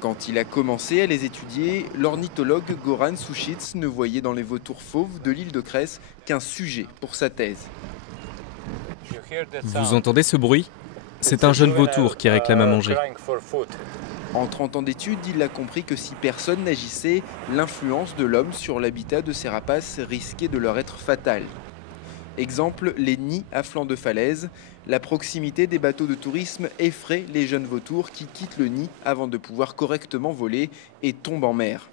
Quand il a commencé à les étudier, l'ornithologue Goran Sušić ne voyait dans les vautours fauves de l'île de Cres qu'un sujet pour sa thèse. Vous entendez ce bruit? C'est un jeune vautour qui réclame à manger. En 30 ans d'études, il a compris que si personne n'agissait, l'influence de l'homme sur l'habitat de ces rapaces risquait de leur être fatale. Exemple, les nids à flanc de falaise. La proximité des bateaux de tourisme effraie les jeunes vautours qui quittent le nid avant de pouvoir correctement voler et tombent en mer.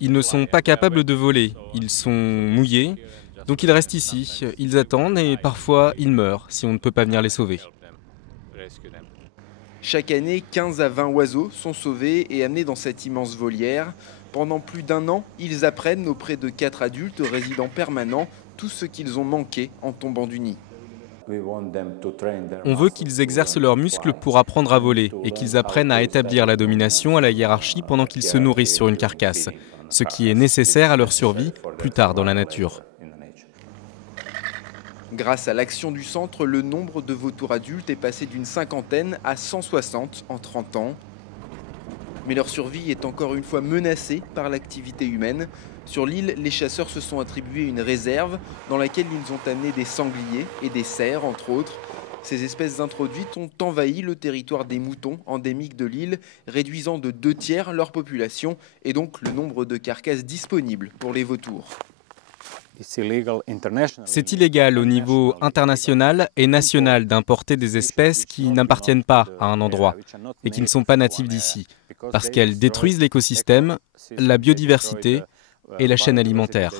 Ils ne sont pas capables de voler, ils sont mouillés, donc ils restent ici, ils attendent et parfois ils meurent si on ne peut pas venir les sauver. Chaque année, 15 à 20 oiseaux sont sauvés et amenés dans cette immense volière. Pendant plus d'un an, ils apprennent auprès de 4 adultes résidents permanents tout ce qu'ils ont manqué en tombant du nid. On veut qu'ils exercent leurs muscles pour apprendre à voler et qu'ils apprennent à établir la domination à la hiérarchie pendant qu'ils se nourrissent sur une carcasse, ce qui est nécessaire à leur survie plus tard dans la nature. Grâce à l'action du centre, le nombre de vautours adultes est passé d'une cinquantaine à 160 en 30 ans. Mais leur survie est encore une fois menacée par l'activité humaine. Sur l'île, les chasseurs se sont attribués une réserve dans laquelle ils ont amené des sangliers et des cerfs, entre autres. Ces espèces introduites ont envahi le territoire des moutons endémiques de l'île, réduisant de 2/3 leur population et donc le nombre de carcasses disponibles pour les vautours. C'est illégal au niveau international et national d'importer des espèces qui n'appartiennent pas à un endroit et qui ne sont pas natives d'ici, parce qu'elles détruisent l'écosystème, la biodiversité et la chaîne alimentaire.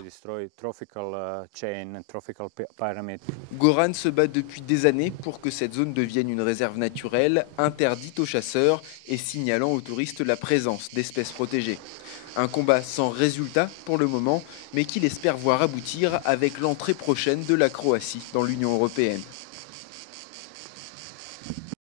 Goran se bat depuis des années pour que cette zone devienne une réserve naturelle, interdite aux chasseurs et signalant aux touristes la présence d'espèces protégées. Un combat sans résultat pour le moment, mais qu'il espère voir aboutir avec l'entrée prochaine de la Croatie dans l'Union européenne.